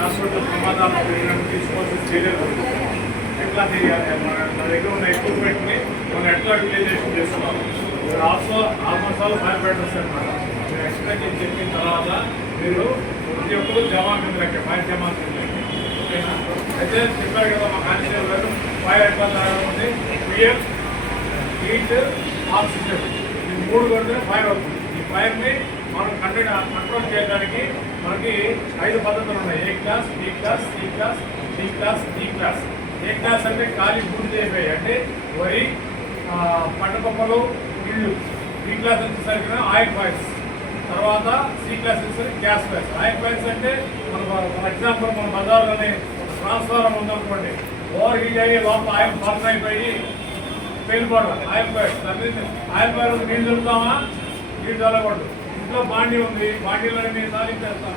Hospital ప్రమాదాలు తీసుకోవాల్సిన చర్యలు ఎట్లా చేయాలి, మన దగ్గర ఉన్న ఎక్విప్మెంట్ని మనం ఎట్లా యూటిలైజేషన్ చేసుకోవాలి. ఆల్మోస్ట్ ఆల్ ఫైర్ ఫైటర్స్ అనమాట. మీరు ఎక్స్ప్లెయిన్ చేసి చెప్పిన తర్వాత మీరు ప్రతి ఒక్కరు జవాన్ కింద లెక్క, ఫైర్ జవాన్ కింద లెక్క. ఓకేనా? అయితే చెప్పారు కదా మా కానిస్టేబుల్ గారు, ఫైర్ ఎట్లా తయారు ఉంది, ఫియర్, హీట్, ఆక్సిజన్, ఈ మూడు కొడితే ఫైర్ అవుతుంది. ఈ ఫైర్ని మనం కంట్రోల్ చేయడానికి మనకి 5 పద్ధతులు ఉన్నాయి. A class, B class, C class, D class, D class. A class అంటే ఖాళీ పూర్తి అయిపోయాయి, అంటే వరి, పంటపప్పలు, ఇళ్ళు. బి క్లాస్ వచ్చేసరికి ఆయిల్ ఫైర్స్. తర్వాత సి క్లాస్ వచ్చేసరికి గ్యాస్ ఫైర్స్. ఆయిల్ ఫైర్స్ అంటే మన ఫర్ ఎగ్జాంపుల్ మన బజార్లోనే ట్రాన్స్ఫార్మర్ ఉందనుకోండి, ఓవర్ హీట్ అయ్యి లోపల ఆయిల్ బర్న్ అయిపోయి పేలిపోవడం ఆయిల్ ఫైర్స్. ఆయిల్ ఫైర్ నీళ్ళు దొరుకుతామా? నీళ్ళు చల్లకూడదు. ఇంట్లో బాండీ ఉంది, బాండీలోనే మేము సాధించేస్తాం,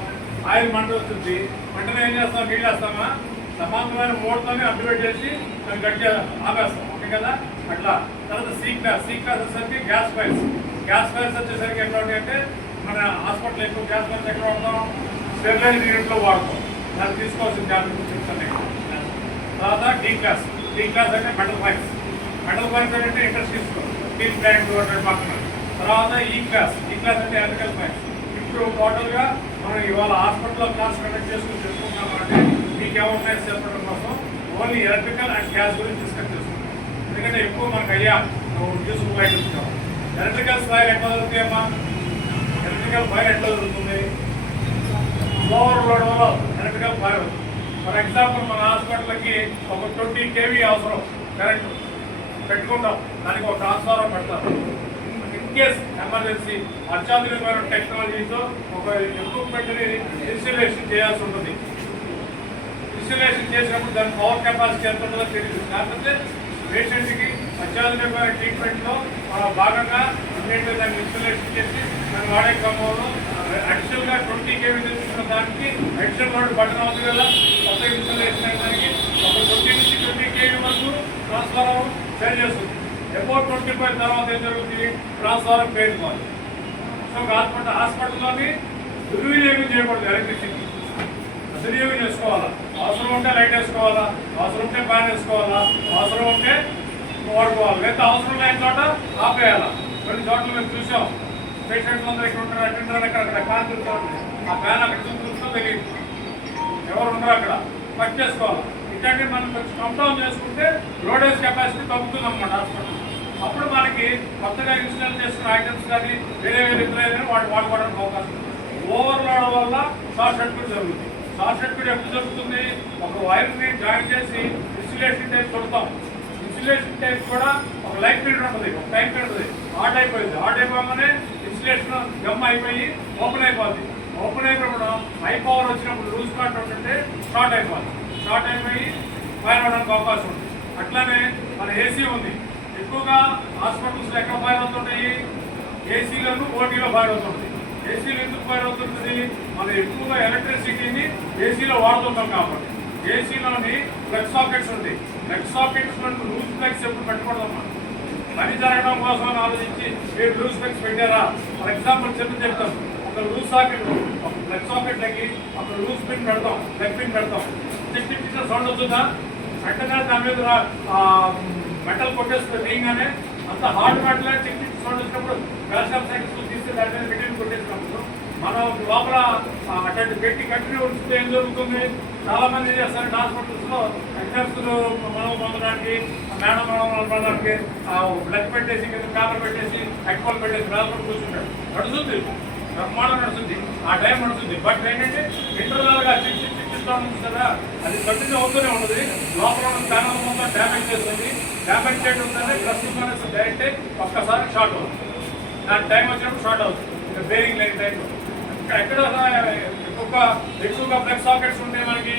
ఆయిల్ మంట వస్తుంది, మంటనే ఏం చేస్తాం, నీళ్ళు వేస్తామా? సమాంతరమైన మోడ్తోనే అడ్డు పెట్టేసి మేము గట్టిగా ఆపేస్తాం. ఓకే కదా? అట్లా. తర్వాత సి క్లాస్ వచ్చేసరికి గ్యాస్ ఫైర్స్. గ్యాస్ ఫైర్స్ వచ్చేసరికి ఎట్లా ఉంటాయంటే మన హాస్పిటల్ ఎక్కువ గ్యాస్ ఫైర్స్ ఎక్కడ వాడతాం? స్టెరిలైజ్ యూనిట్లో వాడతాం. దాన్ని తీసుకోవాల్సిన జాగ్రత్తలు చెప్తాను. తర్వాత డి క్లాస్ అంటే మెటల్ ఫైర్స్. మెటల్ ఫైర్స్ అంటే ఇండస్ట్రీస్లో స్టీల్ ప్లాంట్ పక్కన. తర్వాత ఈ క్లాస్ అంటే ఎలక్ట్రికల్ ఫైర్స్. ఇప్పుడు టోటల్గా మనం ఇవాళ హాస్పిటల్లో క్లాస్ కండక్ట్ చేసుకుని చెప్పుకున్నామంటే మీకు ఏమవుతున్నాయి చెప్పడం కోసం ఓన్లీ ఎలక్ట్రికల్ అండ్ గ్యాస్ గురించి డిస్కస్ చేసుకుంటాం. ఎందుకంటే ఎక్కువ మనకు అయ్యా యూస్ఫుల్ ఐటమ్స్ కావాలి. ఎలక్ట్రికల్ ఫైర్ ఎట్లా దొరుకుతాయమ్మా? ఎలక్ట్రికల్ ఫైర్ ఎట్లా దొరుకుతుంది? ఓవర్ లోడ్ వల్ల ఎలక్ట్రికల్ ఫైర్ అవుతుంది. ఫర్ ఎగ్జాంపుల్ మన హాస్పిటల్కి ఒక 20 kV అవసరం కరెంటు పెట్టుకుంటాం, దానికి ఒక ట్రాన్స్ఫార్మర్ పెడతారు. ఇన్ కేస్ ఎమర్జెన్సీ అత్యాధునికమైన టెక్నాలజీతో ఒక ఎక్విప్మెంట్ని ఇన్స్టలేషన్ చేయాల్సి ఉంటుంది. ఇన్స్టలేషన్ చేసినప్పుడు దాని పవర్ కెపాసిటీ ఎంత ఉంటుందో తెలియదు. కాకపోతే పేషెంట్కి అత్యాధునికమైన ట్రీట్మెంట్లో భాగంగా ఇమీడియట్గా దాన్ని ఇన్స్టలేషన్ చేసి దాన్ని వాడే క్రమంలో అడిషనల్గా 20 kV తీసుకున్న దానికి అడిషనల్ లోడ్ బటన్ అవుతుంది కదా, కొత్త ఇన్స్టలేషన్ అయినానికి ఒక 20 నుంచి 20 kV వరకు ట్రాన్స్ఫార్మర్ సేల్ చేస్తుంది. అబౌట్ 25 తర్వాత ఏం జరుగుతుంది? ట్రాన్స్ఫార్మర్ పేరుకోవాలి. సో హాస్పిటల్లోని దుర్వినియోగం చేయకూడదు. ఎలక్ట్రిసిటీ దుర్వినియోగం చేసుకోవాలా. అవసరం ఉంటే లైట్ వేసుకోవాలా, అవసరం ఉంటే ఫ్యాన్ వేసుకోవాలా, అవసరం ఉంటే వాడుకోవాలి, లేదా అవసరం లేని చోట ఆపేయాలా. కొన్ని చోట్ల మేము చూసాం, పేషెంట్స్ అందరూ ఇక్కడ ఉంటారు, అటెండర్ అక్కడ ఫ్యాన్ తిరుగుతుంది, ఆ ఫ్యాన్ అక్కడ చూస్తుందో తెలియదు, ఎవరు ఉండరు అక్కడ, కట్ చేసుకోవాలి. ఇట్లాంటివి మనం కొంచెం కంట్రోల్ చేసుకుంటే లోడేజ్ కెపాసిటీ తగ్గుతుంది అన్నమాట హాస్పిటల్. అప్పుడు మనకి కొత్తగా ఇన్స్టాల్ చేస్తున్న ఐటమ్స్ కానీ వేరే ఇతరులైనా వాడుకోవడానికి అవకాశం ఉంది. ఓవర్లోడ్ వల్ల షార్ట్ సర్క్యూట్ జరుగుతుంది. షార్ట్ సర్క్యూట్ ఎప్పుడు జరుగుతుంది? ఒక వైర్ని జాయిన్ చేసి ఇన్సులేషన్ టైప్ కొడతాం. ఇన్సులేషన్ టైప్ కూడా ఒక లైఫ్ పీరియడ్ ఉంటుంది, ఒక టైం పీరియడ్ ఉంటుంది. ఆట్ అయిపోయింది, ఆట్ అయిపోగానే ఇన్సులేషన్ గమ్ అయిపోయి ఓపెన్ అయిపోద్ది. ఓపెన్ అయిపోయినప్పుడు హై పవర్ వచ్చినప్పుడు లూజ్ కాట్ ఉంటుంటే షార్ట్ అయిపోద్ది. షార్ట్ అయిపోయి ఫైర్ అవడానికి అవకాశం ఉంది. అట్లానే మన ఏసీ ఉంది. ఎక్కువగా హాస్పిటల్స్లో ఎక్కడ ఫైర్ అవుతుంటాయి? ఏసీలను ఓటీలో ఫైర్ అవుతుంది. ఏసీలు ఎందుకు ఫైర్ అవుతుంది? మనం ఎక్కువగా ఎలక్ట్రిసిటీని ఏసీలో వాడుతుంటాం కాబట్టి. ఏసీలోని ప్లగ్ సాకెట్స్ ఉంటాయి. ప్లగ్ సాకెట్స్ లూజ్ ప్లగ్స్ ఎప్పుడు పెట్టకూడదు. పని జరగడం కోసం ఆలోచించి మీరు లూజ్ ప్లగ్స్ పెట్టారా? ఫర్ ఎగ్జాంపుల్ చెప్తాం, ఒక లూజ్ సాకెట్, ఒక ప్లగ్ సాకెట్లకి ఒక లూజ్ పిన్ పెడతాం, ప్లగ్ పిన్ పెడతాం. చిన్న సౌండ్ వస్తుందా? వెంటనే దాని మీద మెటల్ కొట్టేస్తుంది. తీయగానే అంత హార్డ్ మెటల్ చిన్న సౌండ్ వచ్చినప్పుడు కాల్షియం సైకిల్స్ తీస్తే దాని మీద మెటీరియల్ కొట్టేసినప్పుడు మనం లోపల అటువంటి పెట్టి కంటిన్యూ ఉంచితే ఏం జరుగుతుంది? చాలా మంది ఏం చేస్తారు, హాస్పిటల్స్లో ఎగ్జామ్స్లు మనం పొందడానికి, మేడం పొందడానికి బ్లడ్ పెట్టేసి పేపర్ పెట్టేసి హెడ్ఫోన్ పెట్టేసి రాసుకొని కూర్చుంటాడు. నడుస్తుంది, బ్రహ్మాండం నడుస్తుంది, ఆ టైం నడుస్తుంది. బట్ ఏంటంటే ఇంటర్నల్గా చిక్కి ఉంది కదా, అది కంటిన్యూ అవుతూనే ఉంటుంది. లోపల ఉన్న ప్యానల్ మొత్తం డ్యామేజ్ చేస్తుంది. డ్యామేజ్ చేయడం ఉందంటే ప్లస్ డైరెక్ట్ ఒక్కసారి షార్ట్ అవుతుంది. దాని టైం వచ్చినప్పుడు షార్ట్ అవుతుంది. ఇంకా బేరింగ్ లేని టైంలో ఎక్కడ ఎక్కువగా ప్లగ్ సాకెట్స్ ఉంటాయి మనకి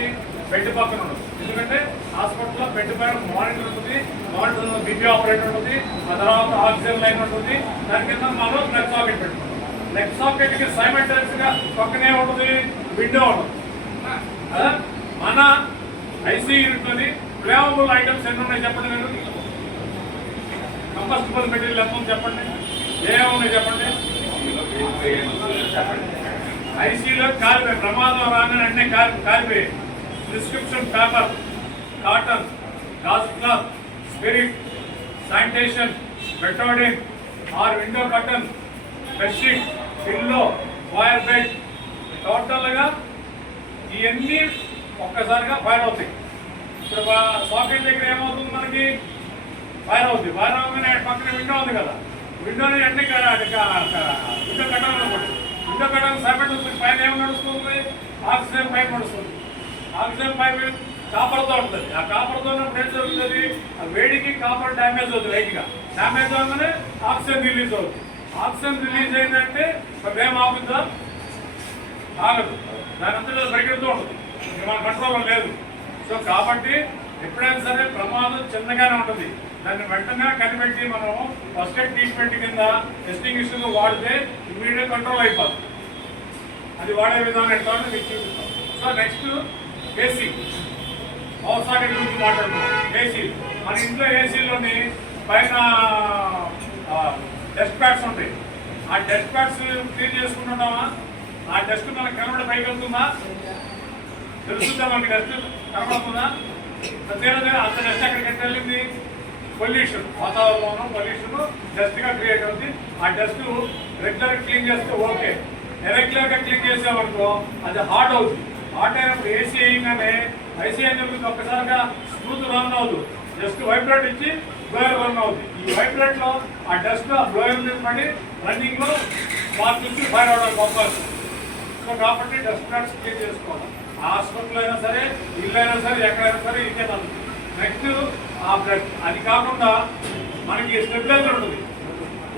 బెడ్ పక్కన ఉండదు. ఎందుకంటే హాస్పిటల్లో బెడ్ పైన మానిటర్ ఉంటుంది, మానిటర్ బీపీ ఆపరేటర్ ఉంటుంది, ఆ తర్వాత ఆక్సిజన్ లైన్ ఉంటుంది. దాని కింద మనం ప్లగ్ సాకెట్ పెట్టుకుంటాం. ప్లగ్ సాకెట్కి సైమల్టేనియస్గా పక్కనే ఉంటుంది విండో ఉంటుంది. మన ఐసీ యూనిట్లోని ఫ్లేవబుల్ ఐటమ్స్ ఎన్ని ఉన్నాయి చెప్పండి. మీరు కంబస్టిబుల్ మెటీరియల్ ఎంత ఉంది చెప్పండి, ఏమున్నాయి చెప్పండి. ఐసీలో కాలిపోయి ప్రమాదం రాగానే అన్నీ కాలిపోయి ప్రిస్క్రిప్షన్ పేపర్, కాటన్, గాజు cloth, spirit, sanitation, betadine or window curtain, bedsheet, pillow, wire bed, టోటల్గా ఇవన్నీ ఒక్కసారిగా ఫైర్ అవుతాయి. ఇప్పుడు సాకెట్ దగ్గర ఏమవుతుంది, మనకి ఫైర్ అవుతుంది. ఫైర్ అవగానే పక్కన విండో ఉంది కదా, విండోని అన్ని విండో కట్టాలనుకోండి. విండో కట్టాలి సైబర్ పైన ఏమి నడుస్తుంది, ఆక్సిజన్ పైప్ నడుస్తుంది. ఆక్సిజన్ పైప్ కాపర్తో ఉంటుంది. ఆ కాపర్తో ఉన్నప్పుడు ఏం జరుగుతుంది, ఆ వేడికి కాపర్ డ్యామేజ్ అవుతుంది. లైట్గా డ్యామేజ్ అవగానే ఆక్సిజన్ రిలీజ్ అవుతుంది. ఆక్సిజన్ రిలీజ్ అయిందంటే ఏం ఆగుతుందా, ఆగదు. దాని అంతా పరిగెడుతూ ఉంటుంది, మన కంట్రోల్లో లేదు. సో కాబట్టి ఎప్పుడైనా సరే ప్రమాదం చిన్నగానే ఉంటుంది. దాన్ని వెంటనే కనిపెట్టి మనం ఫస్ట్ ఎయిడ్ ట్రీట్మెంట్ కింద ఎస్టింగ్విషర్గా వాడితే ఇమీడియట్ కంట్రోల్ అయిపోతుంది. అది వాడే విధానం ఎట్లా మీకు చూపిస్తాం. So next AC, power socket గురించి మాట్లాడుతున్నాం. ఏసీ, మన ఇంట్లో ఏసీలోని పైన డస్ట్ ప్యాడ్స్ ఉంటాయి. ఆ డస్ట్ ప్యాడ్స్ క్లీన్ చేసుకుంటున్నామా, ఆ డస్ట్ మనకు కనబడి పైకి వెళ్తుందా, తెలుస్తుందా, మనకి డస్ట్ కనబడుతుందా? అంత డస్ట్ ఎక్కడికి వెళ్ళింది, పొల్యూషన్, వాతావరణంలో పొల్యూషన్ డస్ట్గా క్రియేట్ అవుతుంది. ఆ డస్ట్ రెగ్యులర్గా క్లీన్ చేస్తే ఓకే, ఇర్రెగ్యులర్గా క్లీన్ చేసామనుకో అది హాట్ అవుతుంది. హాట్ అయినప్పుడు ఏసీ వేయగానే ఐసీ ఏం జరుగుతుంది, ఒక్కసారిగా స్మూత్ రన్ అవుతుంది. జస్ట్ వైబ్రేట్ ఇచ్చి బ్లోయర్ రన్ అవుతుంది. ఈ వైబ్రేట్లో ఆ డస్ట్ ఆ బ్లోయర్ మీద పడి రన్నింగ్లో మాకు చూసి ఫైర్ అవడానికి అవకాశం. సో కాబట్టి డస్ట్ ప్యాడ్స్ క్లీన్ చేసుకోవాలి. హాస్పిటల్ అయినా సరే, ఇల్లు అయినా సరే, ఎక్కడైనా సరే ఇదే నడుతుంది. నెక్స్ట్ ఆ బ్లడ్, అది కాకుండా మనకి స్టెబిలైజర్ ఉంటుంది.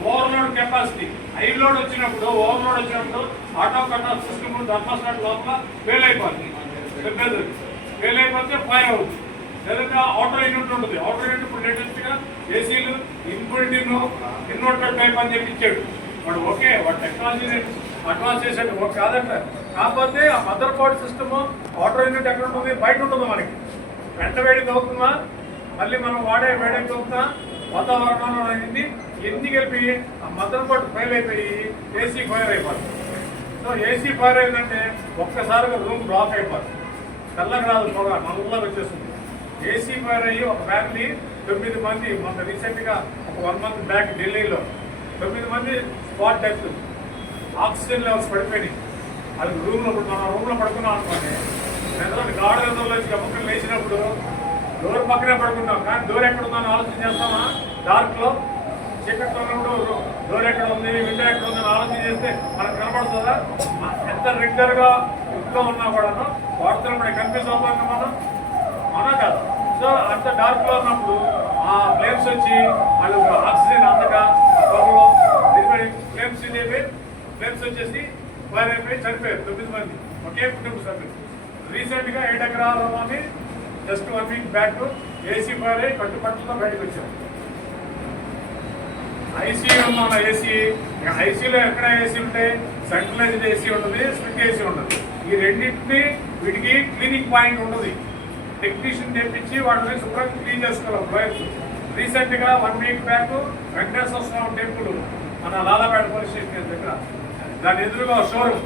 ఓవర్లోడ్ కెపాసిటీ, హై లోడ్ వచ్చినప్పుడు, ఓవర్లోడ్ వచ్చినప్పుడు ఆటో కట్ సిస్టమ్ థర్మోస్టాట్ లోపల ఫెయిల్ అయిపోతుంది. స్టెబిలైజర్ ఫెయిల్ అయిపోతే ఫైర్ అవుతుంది. లేదంటే ఆటో యూనిట్ ఉంటుంది. ఆటో యూనిట్ ఇప్పుడు లేటెస్ట్గా ఏసీలు ఇన్బిల్ట్ ఇన్వర్టర్ టైప్ అని చెప్పి ఇచ్చాడు వాడు. ఓకే, వాడు టెక్నాలజీ అడ్వాన్స్ చేసాడు, ఓకే కాదంట. కాకపోతే ఆ mother board system auto unit ఎక్కడ ఉంటుంది, బయట ఉంటుంది. మనకి వెంట వేడికి అవుతుందా, మళ్ళీ మనం వాడే వేడికి అవుతుందా, వాతావరణంలో అయింది ఎన్ని కలిపి ఆ మదర్ బోర్డ్ ఫైల్ అయిపోయి ఏసీ ఫైర్ అయిపోతుంది. సో ఏసీ ఫైర్ అయిందంటే ఒక్కసారిగా రూమ్ బ్లాక్ అయిపోతుంది. చల్లగా రాదు, పొగ నల్లగా వచ్చేస్తుంది. ఏసీ ఫైర్ అయ్యి ఒక ఫ్యామిలీ 9 మంది, మొన్న రీసెంట్గా ఒక 1 మంత్ బ్యాక్ ఢిల్లీలో 9 మంది స్పాట్ డెత్. ఆక్సిజన్ లెవెల్స్ పడిపోయినాయి. అది రూమ్లో మనం రూమ్లో పడుకున్నాం అనుకోండి, ఎందుకంటే గాఢ నిద్రలో గమ్మకం లేచినప్పుడు డోర్ పక్కనే పడుకుంటాం, కానీ డోర్ ఎక్కడ ఉందని ఆలోచన చేస్తామా? డార్క్లో చీకట్లో ఉన్నప్పుడు డోర్ ఎక్కడ ఉంది, విండో ఎక్కడ ఉందని ఆలోచన చేస్తే మనకు కనపడుతుందా? ఎంత రెగ్యులర్గా ఇంట్లో ఉన్నా కూడాను వాడుతున్నప్పుడు కన్ఫ్యూజ్ అవుతాం మనం, అవునా కాదు? సో అంత డార్క్లో ఉన్నప్పుడు ఆ ఫ్లేమ్స్ వచ్చి వాళ్ళు ఆక్సిజన్ అందక పొగలో ఫ్లేమ్స్ ఇదేవి ఫ్లేమ్స్ వచ్చేసి ఫైర్ అయిపోయి చనిపోయారు 9 మంది, ఒకే కుటుంబ సభ్యులు. రీసెంట్గా 7 ఎకరాలని just 1 week back AC fire అయ్యి కట్టుబట్టలతో బయటకు వచ్చారు. ఐసీయూ మన ఏసీ, ఐసీలో ఎక్కడ ఏసీ ఉంటాయి, సెంట్రలైజ్డ్ ఏసీ ఉంటుంది, స్ప్లిట్ ఏసీ ఉంటుంది. ఈ రెండింటినీ వీటికి క్లీనింగ్ పాయింట్ ఉంటుంది. టెక్నీషియన్ తెప్పించి వాటిని శుభ్రంగా క్లీన్ చేసుకోవాలి వైర్స్. రీసెంట్గా 1 వీక్ బ్యాక్ వెంకటేశ్వర స్వామి టెంపుల్ మన లాలాపేట పోలీస్ స్టేషన్ దగ్గర, దాని ఎదురుగా షోరూమ్,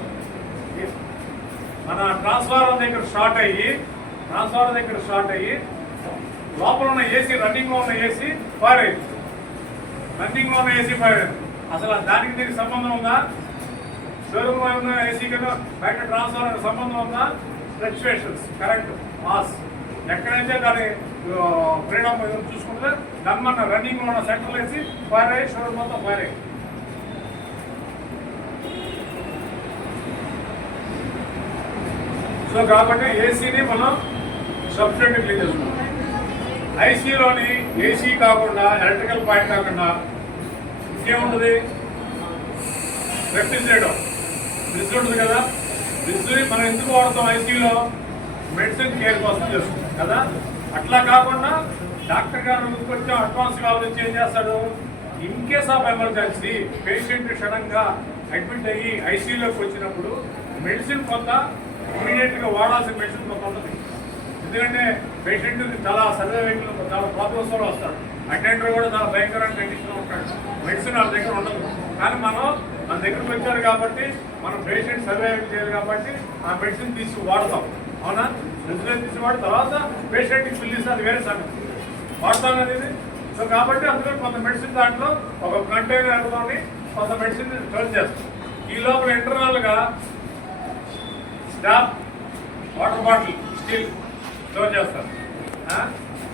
మన ట్రాన్స్ఫార్మర్ దగ్గర షార్ట్ అయ్యి లోపల ఉన్న ఏసీ, రన్నింగ్లో ఉన్న ఏసీ ఫైర్ అయింది. అసలు దానికి దీనికి సంబంధం ఉందా? షోరూమ్ ఉన్న ఏసీ కన్నా బయట ట్రాన్స్ఫార్మర్ సంబంధం ఉందా? ఫ్లక్చుయేషన్స్, కరెంట్, మాస్ ఎక్కడైతే దాని ఫ్రీడమ్ చూసుకుంటే దాన్ని రన్నింగ్లో ఉన్న సెంట్రల్ ఏసీ ఫైర్ అయ్యి షోరూమ్ మొత్తం ఫైర్ అయ్యి. సో కాబట్టి ఏసీని మనం సబ్స్టెంట్ క్లీన్ చేసుకుంటాం. ఐసీలోని ఏసీ కాకుండా, ఎలక్ట్రికల్ పాయింట్ కాకుండా ఇంకేముంటుంది? రెఫ్రిజిరేటర్, ఫ్రిడ్జ్ ఉంటుంది కదా. ఫ్రిడ్జ్ మనం ఎందుకు వాడతాం? ఐసీలో మెడిసిన్ కేర్ కోసం చేస్తుంది కదా. అట్లా కాకుండా డాక్టర్ గారు కొంచెం అడ్వాన్స్గా ఆలోచించి ఏం చేస్తాడు, in case of emergency patient సడన్గా అడ్మిట్ అయ్యి ఐసీలోకి వచ్చినప్పుడు మెడిసిన్ కొంత ఇమీడియట్గా వాడాల్సిన మెడిసిన్ కొంత ఉంటుంది. ఎందుకంటే పేషెంట్ చాలా సర్వైవింగ్లో చాలా ప్రాబ్లమ్స్ కూడా వస్తాడు. అటెండర్ కూడా చాలా భయంకరమైన కండిషన్లో ఉంటాడు. మెడిసిన్ వాళ్ళ దగ్గర ఉండదు. కానీ మనం మన దగ్గరకు వచ్చారు కాబట్టి మనం పేషెంట్ సర్వైవ్ చేయాలి కాబట్టి ఆ మెడిసిన్ తీసి వాడతాం. అవునా? మెడిసిన్ తీసి వాడిన తర్వాత పేషెంట్కి పిలిస్తే అది వేరే సంగతి, వాడతాం కదా ఇది. సో కాబట్టి అందులో కొంత మెడిసిన్ దాంట్లో ఒక కంటైనర్లోని కొంత మెడిసిన్ స్టోర్ చేస్తాం. ఈ లోపల ఇంటర్నల్గా stop water bottle steel store చేస్తారు,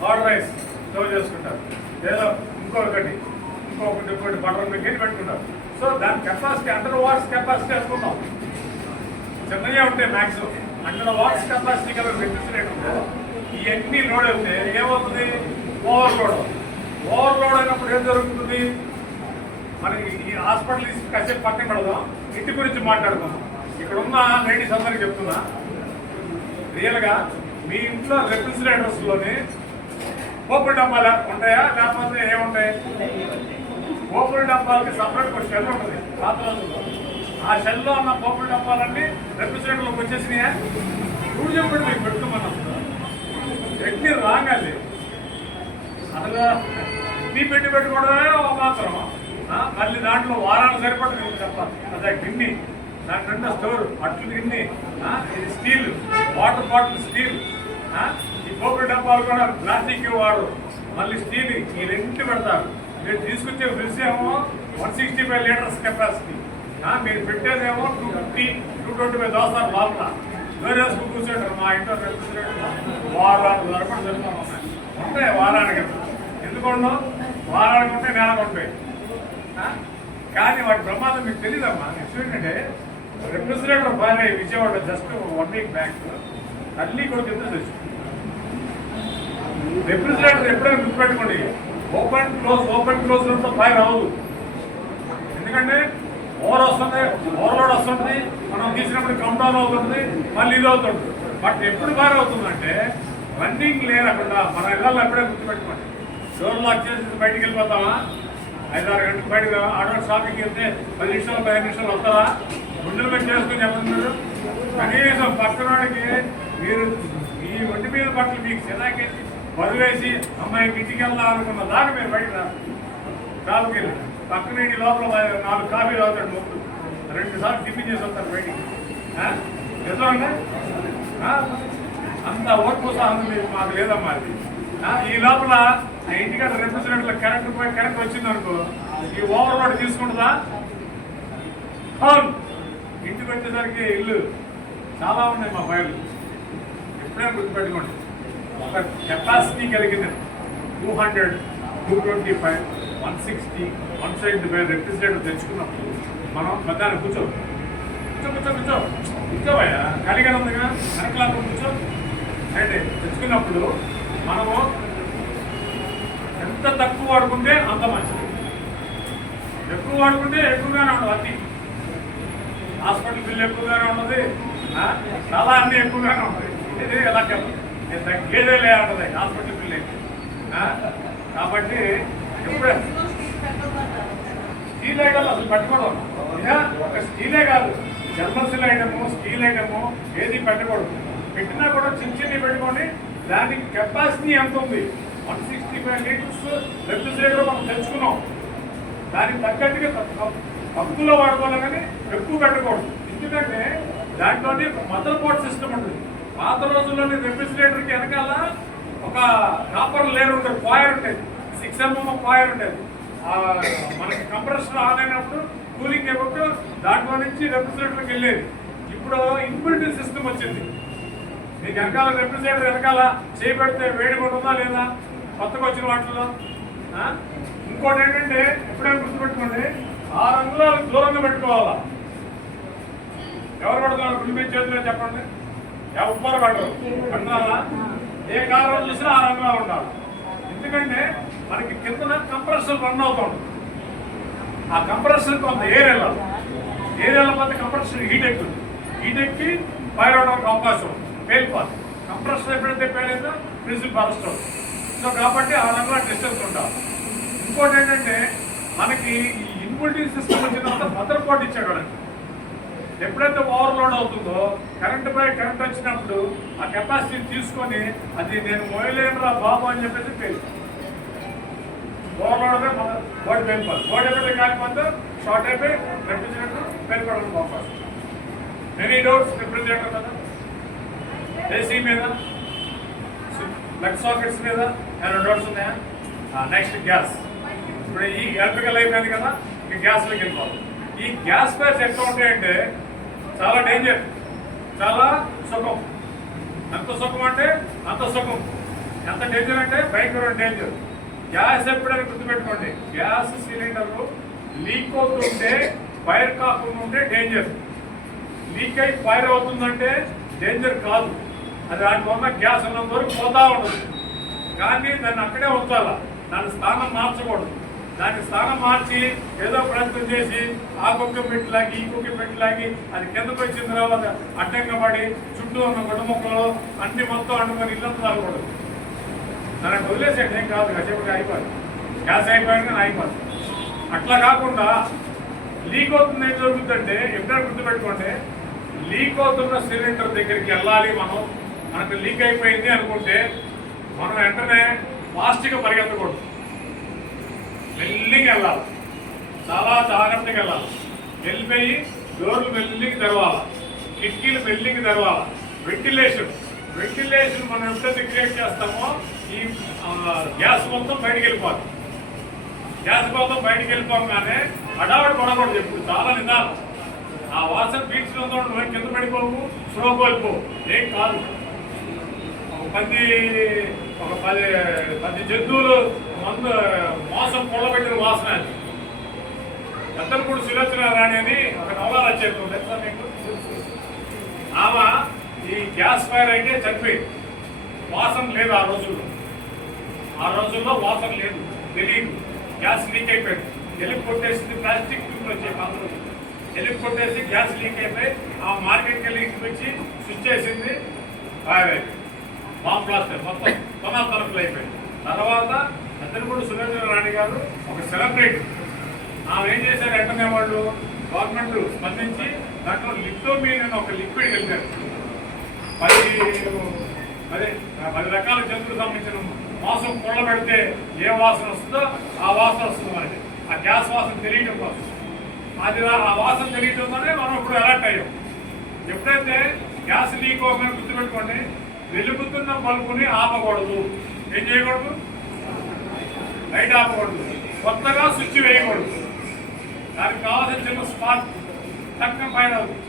వాటర్ రైస్ స్టోర్ చేసుకుంటారు, ఏదో ఇంకొకటి బటర్ మిల్క్ పెట్టుకుంటారు. సో దాని కెపాసిటీ 100 వాట్స్ కెపాసిటీ అనుకుంటాం, చిన్నగా ఉంటాయి మ్యాక్సిమం 100 వాట్స్ కెపాసిటీ కదా రెఫ్రిజిరేటర్ ఉంటే ఇవన్నీ లోడ్ అయితే ఏమవుతుంది? ఓవర్లోడ్ అయినప్పుడు ఏం జరుగుతుంది? మనకి ఈ హాస్పిటల్ కాసేపు పక్కన పెడదాం, ఇంటి గురించి మాట్లాడుకుందాం. ఇక్కడ ఉన్న లేడీస్ అందరికి చెప్తున్నా, రియల్గా మీ ఇంట్లో రెఫ్రిజిరేటర్స్లోని పోపుల డబ్బాలు ఉంటాయా లేకపోతే ఏముంటాయి? పోపుల డబ్బాలకి సపరేట్ ఒక షెల్ ఉంటుంది పాత రోజుల్లో. ఆ షెల్లో ఉన్న పోపుల డబ్బాలన్నీ రెఫ్రిజిరేటర్లోకి వచ్చేసినాయా? చూడు చెప్పండి, మీకు పెట్టుకోమన్నా ఎన్ని రాగాలి అసలు నీ పెట్టుకోవడమే మాత్రం. మళ్ళీ దాంట్లో వారాలు సరిపడుతుంది చెప్పాలి. అదే గిన్నె, దాని నిండా స్టోర్ అట్లు గిన్నె, ఇది స్టీల్ వాటర్ బాటిల్ స్టీల్, ఈ పోపుల డబ్బాలు కూడా ప్లాస్టిక్ వాడు, మళ్ళీ స్టీల్, ఈ రెండు పెడతారు. మీరు తీసుకొచ్చే ఫ్రిడ్జ్ ఏమో 165 లీటర్స్ కెపాసిటీ, మీరు పెట్టేదేమో 250, 225 దోస్తారు లోపల. వేరేసుకు కూర్చోంటారు. మా ఇంట్లో వారాలు సరిపడి జరుగుతూ ఉంటాయి వారానికి. ఎందుకుండా వారానికి ఉంటాయి, నెలకు ఉంటాయి. కానీ వాటి ప్రమాదం మీకు తెలియదమ్మా. నెక్స్ట్ ఏంటంటే రెఫ్రిజిరేటర్ బాగా విజయవాడ జస్ట్ 1 వీక్ బ్యాక్ తల్లి కొడుకు ఎంత తెచ్చు. రెఫ్రిజిరేటర్ ఎప్పుడైనా గుర్తుపెట్టుకోండి, ఓపెన్ క్లోజ్ అంతా ఫైర్ అవ్వదు. ఎందుకంటే ఓవర్లోడ్ వస్తుంది, మనం తీసినప్పుడు కమ్ డౌన్ అవుతుంది, మళ్ళీ ఇది అవుతుంది. బట్ ఎప్పుడు ఫైర్ అవుతుందంటే రన్నింగ్ లేనకుండా మన ఇళ్ళల్లో ఎప్పుడే గుర్తుపెట్టుకోండి. డోర్ లాక్ చేసి బయటికి వెళ్ళిపోతామా? 5-6 గంటలకు బయటకు ఆర్డర్ షాపింగ్కి వెళ్తే 10 నిమిషాలు 15 నిమిషాలు వస్తారా? గుండెలు పెట్టి చేసుకుని చెప్తున్నారు. కనీసం పక్కనోడికి మీరు ఈ ఒంటి మీద బట్టలు మీకు చిరాకేసి వదిలేసి అమ్మాయికి ఇంటికి వెళ్దాం అనుకున్న దాకా మీరు బయట షాప్కి వెళ్ళి పక్కన ఇంటి లోపల 4 కాఫీలు అవుతాడు, 2 సార్లు టిఫిన్ చేసి వస్తారు బయటికి. ఎట్లా ఉండే అంత ఓర్పు సాహసం మీకు మాకు లేదమ్మా. అది ఈ లోపల ఆ ఇంటికాడ రెఫ్రిజిరేటర్లో కరెంట్ వచ్చిందనుకో, ఈ ఓవర్లోడ్ తీసుకుంటుందా? అవును. ఇంటికి వచ్చేసరికి ఇల్లు చాలా ఉన్నాయి మా ఫైల్. ఎప్పుడైనా గుర్తుపెట్టుకోండి, ఒక కెపాసిటీ కలిగింది 200, 225, 160, 175 రెఫ్రిజిరేటర్ తెచ్చుకున్నప్పుడు మనం మధ్యాహ్నం కూర్చోవయ్యా, ఖాళీగా ఉందిగా వెనకలా కూర్చో అంటే తెచ్చుకున్నప్పుడు మనము ఎంత తక్కువ వాడుకుంటే అంత మంచిది. ఎక్కువ వాడుకుంటే ఎక్కువగానే ఉండదు. అతి హాస్పిటల్ బిల్లు ఎక్కువగానే ఉన్నది, చాలా అన్నీ ఎక్కువగానే ఉంటుంది. ఇది ఎలా చెప్పాలి, తగ్గేదే లేదంటది హాస్పిటల్ బిల్లు అయితే. కాబట్టి ఎప్పుడే స్టీల్ ఐటమ్ అసలు పెట్టుకోవడం, ఒక స్టీలే కాదు, జర్మల్ ఐటము, స్టీల్ ఐటము ఏది పెట్టకూడదు. పెట్టినా కూడా చిన్న పెట్టుకోండి. దానికి కెపాసిటీ ఎంత ఉంది? 165 లీటర్స్ రెఫ్రిజిరేటర్ మనం తెచ్చుకున్నాం. దానికి తగ్గట్టుగా తక్కువలో వాడుకోవాలి, కానీ ఎక్కువ పెట్టకూడదు. ఎందుకంటే దాంట్లోనే మదర్ బోర్డ్ సిస్టమ్ ఉంటుంది. పాత రోజుల్లోని రెఫ్రిజిరేటర్కి వెనకాల ఒక కాపర్ లేయర్ ఉంటుంది, కాయర్ ఉంటుంది, 6 mm కాయర్ ఉంటుంది. మనకి కంప్రెసర్ ఆన్ అయినప్పుడు కూలింగ్ అయిపోతే దాంట్లో నుంచి రెఫ్రిజిరేటర్కి వెళ్ళేది. ఇప్పుడు ఇన్బిల్ట్ సిస్టమ్ వచ్చింది. మీకు వెనకాల రెఫ్రిజిరేటర్ వెనకాల చేయబెడితే వేడిగా ఉంటుందా లేదా కొత్తగా వచ్చిన వాటిల్లో. ఇంకోటి ఏంటంటే ఎప్పుడైనా గుర్తుపెట్టుకోండి, 6 అంగుళాలు దూరంగా పెట్టుకోవాలా. ఎవరు పడుతున్నారు? గుండె చేతిలో చెప్పండి. ఎవ్వరు పడరు. పడుతున్నారా? ఏ కారణం చూసినా 6 అంగుళాలు ఉండాలి. ఎందుకంటే మనకి కింద కంప్రెసర్ రన్ అవుతుంది. ఆ కంప్రెసర్ కొంత ఎయిర్ వెళ్ళాలి. ఎయిర్ వెళ్ళకపోతే కంప్రెసర్ హీట్ ఎక్కుతుంది. హీట్ ఎక్కి ఫైర్ అవడానికి అవకాశం ఉంది, పేలిపోతుంది. కంప్రెసర్ ఎప్పుడైతే పేలైందో ఫ్రిడ్జ్ బరస్ట్ అవుతుంది. సో కాబట్టి ఆ రంగులో డిస్టెన్స్ ఉండాలి. ఇంకోటి ఏంటంటే మనకి ఈ ఇన్బిల్ట్ సిస్టమ్ వచ్చిన తర్వాత మదర్ బోర్డ్ ఇచ్చాడు. ఎప్పుడైతే ఓవర్లోడ్ అవుతుందో కరెంట్ వచ్చినప్పుడు ఆ కెపాసిటీ తీసుకొని అది నేను మోయలేనురా బాబు అని చెప్పేసి పేరు ఓవర్లోడ్ బోర్డు పేలిపోదు. బోర్డు ఎప్పుడైతే కాలిపోతే షార్ట్ అయిపోయి రెఫ్రిజిరేటర్ పేరుకోవడానికి అవకాశం. ఎనీ డౌట్స్ రిఫ్రిజిరేటర్ కదా, ఏసీ మీద, ప్లగ్ సాకెట్స్ మీద ఏమైనా డౌట్స్ ఉన్నాయా? Next gas. ఇప్పుడు ఈ ఎలక్ట్రికల్ అయిపోయింది కదా, ఈ గ్యాస్లోకి వెళ్ళిపోవాలి. ఈ గ్యాస్ ఫైర్స్ ఎట్లా ఉంటాయంటే చాలా డేంజర్, చాలా సుఖం. ఎంత సుఖం అంటే అంత సుఖం. ఎంత డేంజర్ అంటే భయంకరమైన డేంజర్. గ్యాస్ ఎప్పుడైనా గుర్తుపెట్టుకోండి, గ్యాస్ సిలిండర్ లీక్ అవుతుంటే ఫైర్ కాకుండా ఉంటే డేంజర్. లీక్ అయి ఫైర్ అవుతుందంటే డేంజర్ కాదు. అది దాంట్లో ఉన్న గ్యాస్ ఉన్నంత వరకు పోతా ఉండదు. కానీ దాన్ని అక్కడే ఉంచాల, దాని స్థానం మార్చకూడదు. దాని స్థానం మార్చి ఏదో ప్రయత్నం చేసి ఆ కుక్క పెట్టిలాగి ఈ కుక్క పెట్టిలాగి అది కిందకు వచ్చిన తర్వాత అడ్డంగా పడి చుట్టూ ఉన్న గుడ్డ మొక్కలు అన్ని మొత్తం అంటుకొని ఇల్లంతా తాగకూడదు. దాన్ని వదిలేసేయండి, ఏం కాదు, కాసేపు అయిపోదు, గ్యాస్ అయిపోయాక అయిపోదు. అట్లా కాకుండా లీక్ అవుతుంది ఏం జరుగుతుందంటే ఎప్పుడైనా గుర్తుపెట్టుకోండి, లీక్ అవుతున్న సిలిండర్ దగ్గరికి వెళ్ళాలి. మనకు లీక్ అయిపోయింది అనుకుంటే మనం వెంటనే ఫాస్ట్గా పరిగెత్తకూడదు, మెల్లిగా వెళ్ళాలి, చాలా జాగ్రత్తగా వెళ్ళాలి. వెళ్ళిపోయి డోర్లు మెల్లిగా తెరవాలి, కిటికీలు మెల్లిగా తెరవాలి. వెంటిలేషన్ మనం ఎప్పుడైతే క్రియేట్ చేస్తామో ఈ గ్యాస్ మొత్తం బయటికి వెళ్ళిపోవాలి. గ్యాస్ మొత్తం బయటికి వెళ్ళిపోగానే అడావిడి పడకూడదు, ఎప్పుడు చాలా నిదానం. ఆ వాసన పీల్చుకుంటూ నువ్వు కింద పడిపోవు, స్లో కోల్పోవు, ఏం కాదు. ఒక పది జంతువులు మోసం పొడబెట్టిన వాసన అది. ఎత్తనపూడి సులోచన రాణి అని ఒక నవల రచయిత తెలుసా మీకు? ఆమె ఈ గ్యాస్ ఫైర్ అయితే చనిపోయింది. వాసన లేదు ఆ రోజుల్లో వాసన లేదు, తెలియదు. గ్యాస్ లీక్ అయిపోయింది, ఎలుగు కొట్టేసింది. ప్లాస్టిక్ ట్యూబ్లు వచ్చాయి కాదు, ఎలుగు కొట్టేసి గ్యాస్ లీక్ అయిపోయి ఆ మార్కెట్కి వెళ్ళి ఇంటికి వచ్చి స్విచ్ చేసింది, ఫైర్ అయిపోయింది. బాంబ్ బ్లాస్టర్ మొత్తం తొలతలపులు అయిపోయింది. తర్వాత ఎత్తనపూడి సులోచన రాణి గారు ఒక సెలబ్రిటీ. ఆమె ఏం చేశారు, వెంటనే వాళ్ళు గవర్నమెంట్ స్పందించి దాంట్లో లిప్టోమీన్ అని ఒక లిక్విడ్ కలిపారు. 10 రకాల జంతువులకు సంబంధించిన మాంసం పొల్ల పెడితే ఏ వాసన వస్తుందో ఆ వాసన వస్తుంది మనకి. ఆ గ్యాస్ వాసన తెలియటం కోసం, అది ఆ వాసన తెలియటంతోనే మనం ఇప్పుడు అలర్ట్ అయ్యాం. ఎప్పుడైతే గ్యాస్ లీక్ అవ్వమని గుర్తుపెట్టుకోండి, వెలుగుతున్న బల్బుని ఆపకూడదు. ఏం చేయకూడదు? లైట్ ఆపకూడదు, కొత్తగా స్విచ్ వేయకూడదు. దానికి కావాల్సిన చిన్న స్పార్క్ తక్కువ పైన అవుతుంది.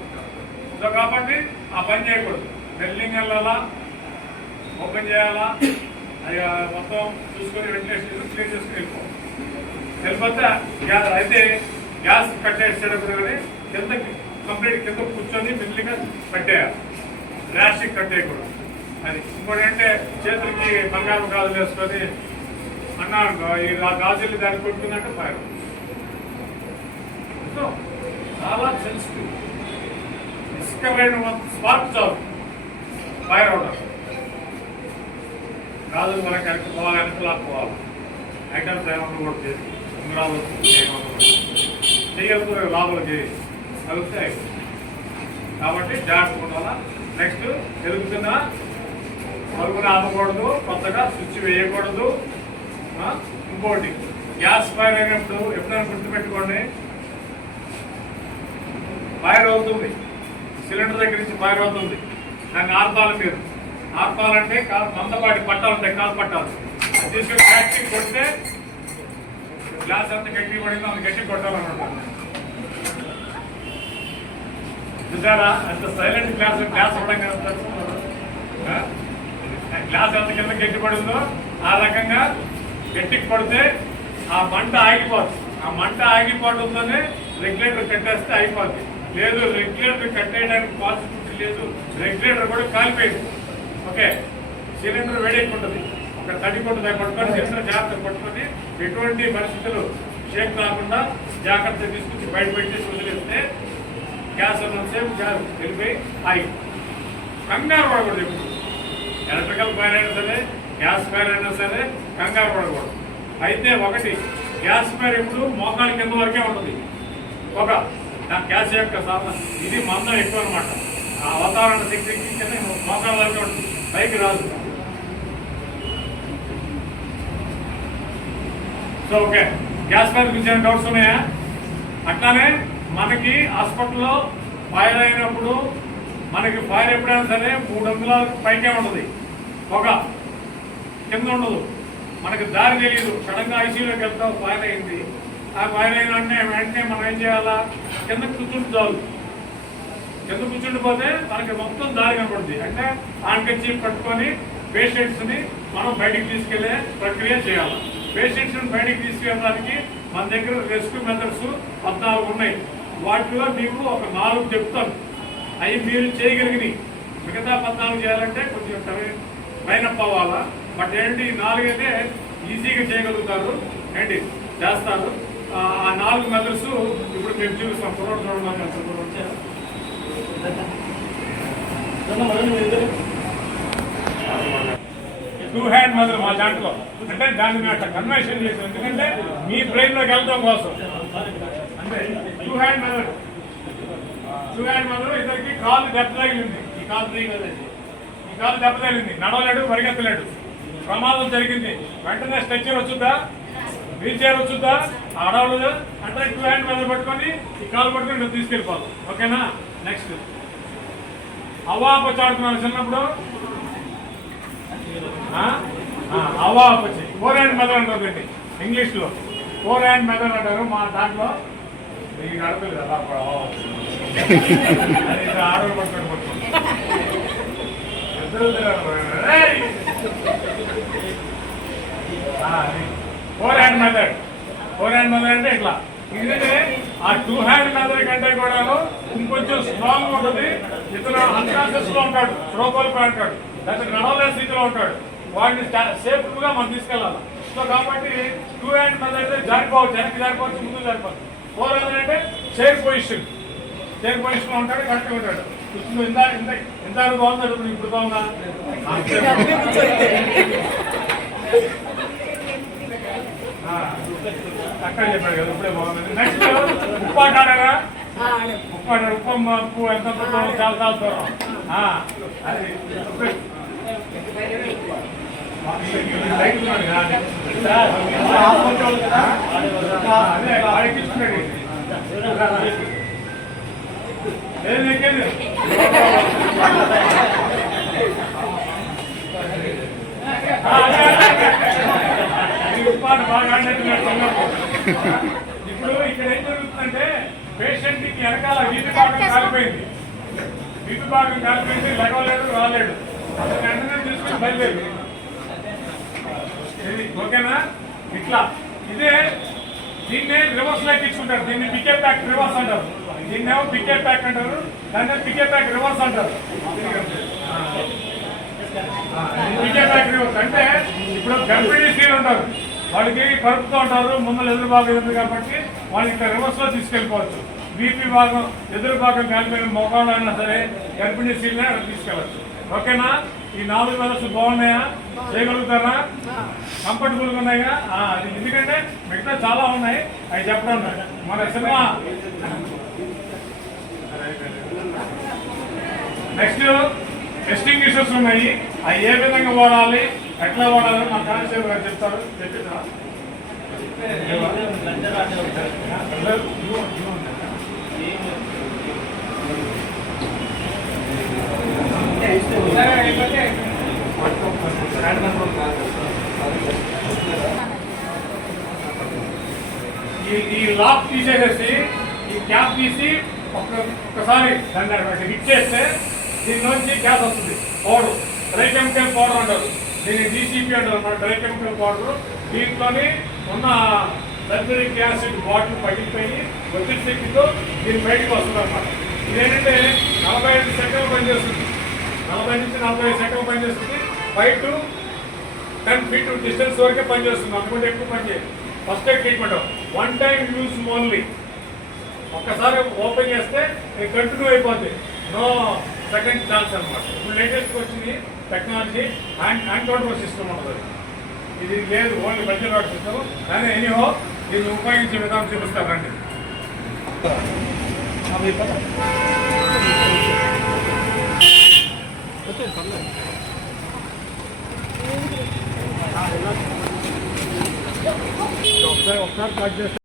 సో కాబట్టి ఆ పని చేయకూడదు. వెల్డింగ్ వెళ్ళాలా, ఓపెన్ చేయాలా, అది మొత్తం చూసుకొని వెంటిలేషన్ క్లీన్ చేసుకుని వెళ్ళిపోతే గ్యాస్ అయితే గ్యాస్ కట్టేసేటప్పుడు కానీ కిందకి కంప్లీట్ కింద కూర్చొని మెల్లిగా కట్టేయాలి, ప్లాస్టిక్ కట్టేయకూడదు. అది ఇంకోటి అంటే చేతులకి బంగారం గాజులు వేసుకొని అన్నాను ఈ గాజులు దాన్ని కొట్టుకుందంటే ఫైర్. సో చాలా సెన్సిటివ్, ఇసుకమైన స్పార్క్ చాలు ఫైర్ అవడం. గాజులు మనకి వెనక్కి పోవాలి, వెనక్కి లాక్కోవాలి. ఐటమ్స్ ఏమన్నా కూడా చేసి ఉంగరాలు చేయగలుగుతూ లోపలికి కలుగుతాయి. కాబట్టి జాగ్రత్త ఉండాలా. నెక్స్ట్ వెలుగుతున్న బల్బుని ఆపకూడదు, కొత్తగా స్విచ్ వేయకూడదు. ఇంకోటి గ్యాస్ ఫైర్ అయినప్పుడు ఎప్పుడైనా గుర్తుపెట్టుకోండి, ఫైర్ అవుతుంది, సిలిండర్ దగ్గర నుంచి ఫైర్ అవుతుంది. దాన్ని ఆర్పాలి. మీరు ఆర్పాలంటే మందపాటి పట్టాలు ఉంటాయి, కాలు పట్టాలు, అది తీసుకొని ప్లాస్టిక్ కొడితే గ్లాస్ అంతా గట్టి పడిందో అంత గట్టి కొట్టాలన్నమాట. చూసారా అంత సైలెంట్ గ్లాస్ ఇవ్వడం కదా, గ్లాస్ ఎంత కింద గట్టి పడిందో ఆ రకంగా గట్టికి పడితే ఆ మంట ఆగిపోతుంది. ఆ మంట ఆగిపోవడంతోనే రెగ్యులేటర్ కట్టేస్తే అయిపోద్ది. లేదు రెగ్యులేటర్ కట్టేయడానికి పాసిబిలిటీ లేదు, రెగ్యులేటర్ కూడా కాలిపోయింది. ఓకే, సిలిండర్ వేడెక్కుంటుంది, ఒక తడి కొట్టు పట్టుకొని సిలిండర్ జాగ్రత్త పట్టుకొని ఎటువంటి పరిస్థితులు షేక్ రాకుండా జాగ్రత్త తీసుకొచ్చి బయట పెట్టేసి వదిలేస్తే గ్యాస్ సేపు గ్యాస్ వెళ్ళిపోయి ఆగి. కంగారు పడకూడదు ఎప్పుడు. ఎలక్ట్రికల్ ఫైర్ అయినా సరే, గ్యాస్ ఫైర్ అయినా సరే కంగారు పడకూడదు. అయితే ఒకటి, గ్యాస్ ఫైర్ ఎప్పుడు మోకాల కింద వరకే ఉంటుంది. ఒక గ్యాస్ యొక్క ఇది మందం ఎక్కువ అనమాట. ఆ వాతావరణ శక్తి కింద మోకాల వరకే ఉంటుంది, పైకి రాదు. సో ఓకే, గ్యాస్ ఫైర్ గురించి ఏమైనా డౌట్స్ ఉన్నాయా? అట్లానే మనకి హాస్పిటల్లో ఫైర్ అయినప్పుడు మనకి ఫైర్ ఎప్పుడైనా సరే 300 పైకే ఉండదు, పొగ కింద ఉండదు. మనకి దారి తెలియదు. సడన్గా ఐసీయూలోకి వెళ్తాం, ఫైర్ అయింది. ఆ ఫైర్ అయిన వెంటనే మనం ఏం చేయాలా, కింద కూర్చుంటే చాలు. కింద కూర్చుండిపోతే మనకి మొత్తం దారి కనపడుతుంది. అంటే హ్యాండ్కర్చీఫ్ పట్టుకొని పేషెంట్స్ని మనం బయటికి తీసుకెళ్లే ప్రక్రియ చేయాలి. పేషెంట్స్ని బయటికి తీసుకెళ్ళడానికి మన దగ్గర రెస్క్యూ మెథడ్స్ 14 ఉన్నాయి. వాటిలో మీకు ఒక 4 చెప్తాను, అవి మీరు చేయగలిగినవి. మిగతా 14 చేయాలంటే కొంచెం ట్రైనప్ అవ్వాలా. బట్ ఏంటి, ఈ 4 అయితే ఈజీగా చేయగలుగుతారు, ఏంటి చేస్తారు. ఆ 4 మెథడ్స్ ఇప్పుడు మేము చూపిస్తాం. ఫోటో చూడండి. 2 హ్యాండ్ మెథడ్ మా దాంట్లో, అంటే దాన్ని మేము అట్లా కన్వర్షన్ చేసాం. ఎందుకంటే మీ బ్రెయిన్లోకి వెళ్ళడం కోసం. అంటే 2 హ్యాండ్ మెథడ్. 2 హ్యాండ్ మెథడ్ ఇద్దరికి కాలు దెబ్బ తగిలింది. ఈ కాలు దెబ్బ తగిలింది, నడవలేడు, పరిగెత్తలేడు, ప్రమాదం జరిగింది. వెంటనే స్ట్రెచ్చర్ వచ్చుద్దా, వీల్ చైర్ వచ్చుద్దా, అడవలేదు అంటే 2 హ్యాండ్ మెథడ్ పట్టుకొని ఈ కాలు పట్టుకొని తీసుకెళ్ళిపోవాలి. ఓకేనా? నెక్స్ట్ అవాపచాడుతున్నాను చిన్నప్పుడు. అవాపచి 4 హ్యాండ్ మెథడ్ అంటారండి ఇంగ్లీష్లో. 4 హ్యాండ్ మెథడ్ అంటారు. మా దాంట్లో మీకు అడగలేదు అలా ఆడలు పట్టుకొని 4 హ్యాండ్ మెథడ్. 4 హ్యాండ్ మెథడ్ అంటే ఇట్లా. ఎందుకంటే ఆ 2 హ్యాండ్ మెథడ్ కంటే కూడా ఇంకొంచెం స్ట్రాంగ్ ఉంటుంది. ఇతను అన్కాన్షియస్ లో ఉంటాడు, స్ట్రోకోల్పై ఉంటాడు, లేకపోతే నడవలేని స్థితిలో ఉంటాడు. వాడిని సేఫ్ గా మనం తీసుకెళ్ళాలి. సో కాబట్టి 2 హ్యాండ్ మెథడ్ అయితే జారిపోవచ్చు, వెనక్కి జారిపోవచ్చు, ముందు జారిపోవచ్చు. 4 హ్యాండ్ అంటే చైర్ పొజిషన్ లో ఉంటాడు, కరెక్ట్గా ఉంటాడు. ఇంత బాగుంది, ఇప్పుడు బాగుందా? అక్కడ చెప్పాడు కదా, ఇప్పుడే బాగుంది. నెక్స్ట్ ఉప్పాట ఆడారా? ఉప్పు ఎంత చాలా దూరం. అది అదే వాడికి ఇస్తున్నాడు. ఏది ఎక్కేది ఉప్పాట బాగా ఆడినట్టున్నాడు. ఇప్పుడు ఇక్కడ ఏం జరుగుతుందంటే పేషెంట్ కి వెనకాల వీధి భాగం కాలిపోయింది, లెగవలేడు, రాలేడు. అతను వెంటనే తీసుకుని బయలుదేరు. ఓకేనా? ఇట్లా ఇదే దీన్నే రివర్స్ లో ఎక్కించుకుంటారు. దీన్ని పికే ప్యాక్ రివర్స్ అంటారు. దీన్నేమో పికే ప్యాక్ అంటారు, దాన్ని పికే ప్యాక్ రివర్స్ అంటారు. పికే ప్యాక్ రివర్స్ అంటే ఇప్పుడు గర్భిణీ స్త్రీలు ఉంటారు, వాళ్ళకి కలుపుతూ ఉంటారు, ముందర ఎదురు భాగం ఎదురు కాబట్టి వాళ్ళు ఇంకా రివర్స్ లో తీసుకెళ్ళిపోవచ్చు. బీపీ భాగం ఎదురు భాగం కాలిపోయిన మొగాళ్ళు అయినా సరే గర్భిణీ స్త్రీలనే తీసుకెళ్ళచ్చు. ఓకేనా? ఈ 4 మెథడ్స్ బాగున్నాయా? చేయగలుగుతారా? కంఫర్టబుల్గా ఉన్నాయా? ఎందుకంటే మిగతా చాలా ఉన్నాయి, అవి చెప్పడం మన సినిమా. నెక్స్ట్ ఎస్టింగ్విషర్స్ ఉన్నాయి, అవి ఏ విధంగా వాడాలి, ఎట్లా వాడాలి మా కానిస్టేబుల్ గారు చెప్తారు. చెప్పిద్దా? ఈ లాక్ తీసేసేసి ఈ క్యాప్ తీసి ఒక్కసారి దాన్ని హిట్ చేస్తే దీనిలోంచి గ్యాస్ వస్తుంది. పౌడర్, డ్రై కెమికల్ పౌడర్ అంటారు దీన్ని, DCP అంటారు అన్నమాట, డ్రై కెమికల్ పౌడర్. దీంట్లోని ఉన్న సల్ఫ్యూరిక్ యాసిడ్ బాటిల్ పగిలిపోయి ఒత్తిడి శక్తితో దీన్ని బయటకు వస్తుంది అన్నమాట. ఇదేంటంటే 45 సెకండ్లు పనిచేస్తుంది. 40 నుంచి 45 సెకండ్లు పనిచేస్తుంది. 5 to 10 feet డిస్టెన్స్ వరకే పనిచేస్తుంది, అనుకుంటే ఎక్కువ పనిచేయదు. First aid treatment 1 time use only. ఒక్కసారి ఓపెన్ చేస్తే కంటిన్యూ అయిపోతుంది, నో సెకండ్ ఛాన్స్ అనమాట. ఇప్పుడు లేటెస్ట్ వచ్చింది టెక్నాలజీ హ్యాండ్ కౌంటర్ సిస్టమ్ ఉంటుంది. ఇది లేదు, ఓన్లీ బడ్జెట్ వాటర్ సిస్టమ్. కానీ ఎనీహో దీన్ని ఉపయోగించే విధానం చూపిస్తారండి. ఒకసారి కట్ చేస్తే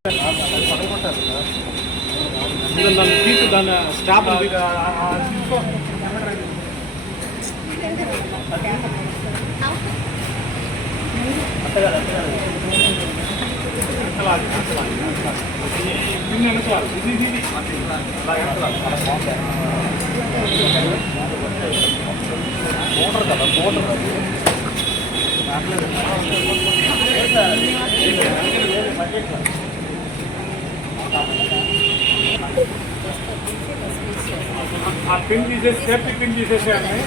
దాన్ని తీసి దాన్ని స్టాప్ మోటార్ కదా మోటార్ ఆ పిన్ తీసేసి సేఫ్టీ పిన్ తీసేసేయండి.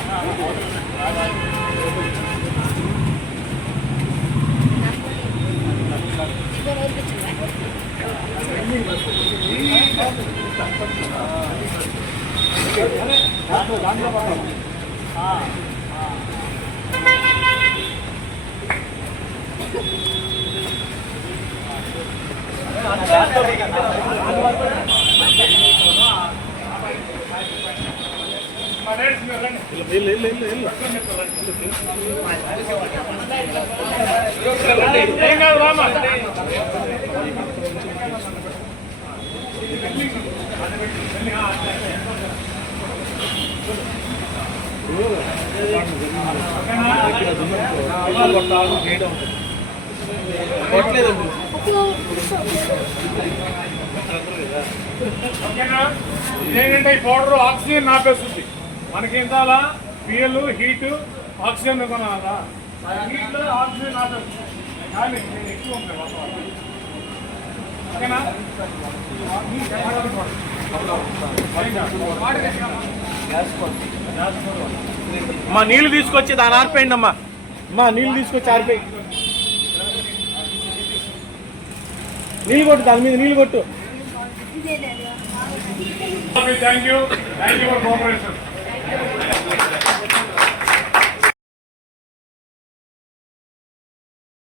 ఏం కాదు రామా. ఏంటంటే ఈ పౌడర్ ఆక్సిజన్ ఆపేస్తుంది. మనకి ఎంత పిఎల్ హీట్ ఆక్సిజన్ కొనాలా, హీట్లో ఆక్సిజన్ ఆపేస్తుంది. కానీ నేను ఎక్కువ ఉంటాయి వాతావరణం. ఓకేనా? అమ్మా నీళ్ళు తీసుకొచ్చి దాని ఆరిపోయింది అమ్మా. అమ్మా నీళ్ళు తీసుకొచ్చి ఆరిపోయి నీళ్ళు కొట్టు, దాని మీద నీళ్ళు కొట్టు. Thank you for cooperation.